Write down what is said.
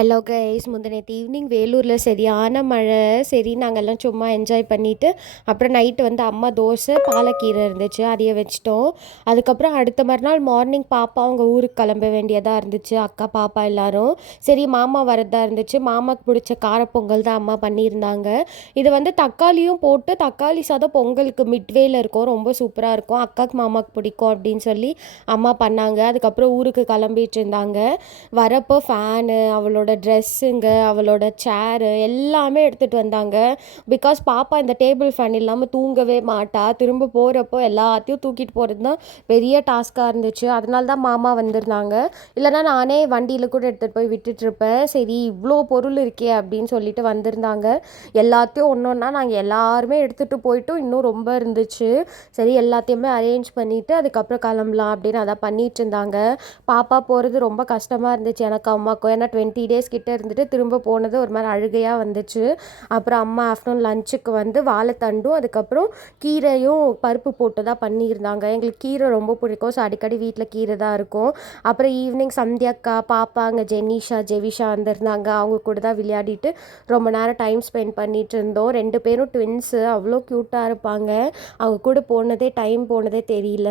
Hello guys, முந்தினேத்து evening வேலூரில் சரியான மழை. சரி நாங்கள்லாம் சும்மா என்ஜாய் பண்ணிவிட்டு அப்புறம் நைட்டு வந்து அம்மா தோசை பாலக்கீரை இருந்துச்சு, அதையே வச்சிட்டோம். அதுக்கப்புறம் அடுத்த மறுநாள் மார்னிங் பாப்பா அவங்க ஊருக்கு கிளம்ப வேண்டியதாக இருந்துச்சு, அக்கா பாப்பா எல்லாரும். சரி மாமா வரதா இருந்துச்சு, மாமாவுக்கு பிடிச்ச காரப்பொங்கல் தான் அம்மா பண்ணியிருந்தாங்க. இது வந்து தக்காளியும் போட்டு தக்காளி சாதம் பொங்கலுக்கு மிட்வேல இருக்கும், ரொம்ப சூப்பராக இருக்கும். அக்காவுக்கு மாமாவுக்கு பிடிக்கும் அப்படின்னு சொல்லி அம்மா பண்ணாங்க. அதுக்கப்புறம் ஊருக்கு கிளம்பிட்டு இருந்தாங்க. வரப்போ ஃபேனு, அவளோட ட்ரெஸ்ஸுங்க, அவளோட சேரு எல்லாமே எடுத்துகிட்டு வந்தாங்க. பிகாஸ் பாப்பா இந்த டேபிள் ஃபேன் இல்லாமல் தூங்கவே மாட்டா. திரும்ப போகிறப்போ எல்லாத்தையும் தூக்கிட்டு போகிறது தான் பெரிய டாஸ்காக இருந்துச்சு. அதனால தான் மாமா வந்திருந்தாங்க. இல்லைனா நானே வண்டியில் கூட எடுத்துகிட்டு போய் விட்டுட்ருப்பேன். சரி இவ்வளோ பொருள் இருக்கே அப்படின்னு சொல்லிட்டு வந்திருந்தாங்க. எல்லாத்தையும் ஒன்று ஒன்றா நாங்கள் எல்லாருமே எடுத்துகிட்டு போயிட்டும், இன்னும் ரொம்ப இருந்துச்சு. சரி எல்லாத்தையுமே அரேஞ்ச் பண்ணிவிட்டு அதுக்கப்புறம் கிளம்பலாம் அப்படின்னு அதான் பண்ணிகிட்டு இருந்தாங்க. பாப்பா போகிறது ரொம்ப கஷ்டமாக இருந்துச்சு எனக்கு அம்மாவுக்கும். ஏன்னா 20 டேஸ் கிட்டே இருந்துட்டு திரும்ப போனது ஒரு மாதிரி அழுகையாக வந்துச்சு. அப்புறம் அம்மா ஆஃப்டர்நூன் லஞ்சுக்கு வந்து வாழைத்தண்டும் அதுக்கப்புறம் கீரையும் பருப்பு போட்டு தான் பண்ணியிருந்தாங்க. எங்களுக்கு கீரை ரொம்ப பிடிக்கும். ஸோ அடிக்கடி வீட்டில் கீரை தான் இருக்கும். அப்புறம் ஈவினிங் சந்தியாக்கா பாப்பா அங்கே ஜெனிஷா ஜெவிஷா வந்திருந்தாங்க. அவங்க கூட தான் விளையாடிட்டு ரொம்ப நேரம் டைம் ஸ்பெண்ட் பண்ணிட்டு இருந்தோம். 2 பேரும் ட்வின்ஸு, அவ்வளோ க்யூட்டாக இருப்பாங்க. அவங்க கூட போனதே டைம் போனதே தெரியல.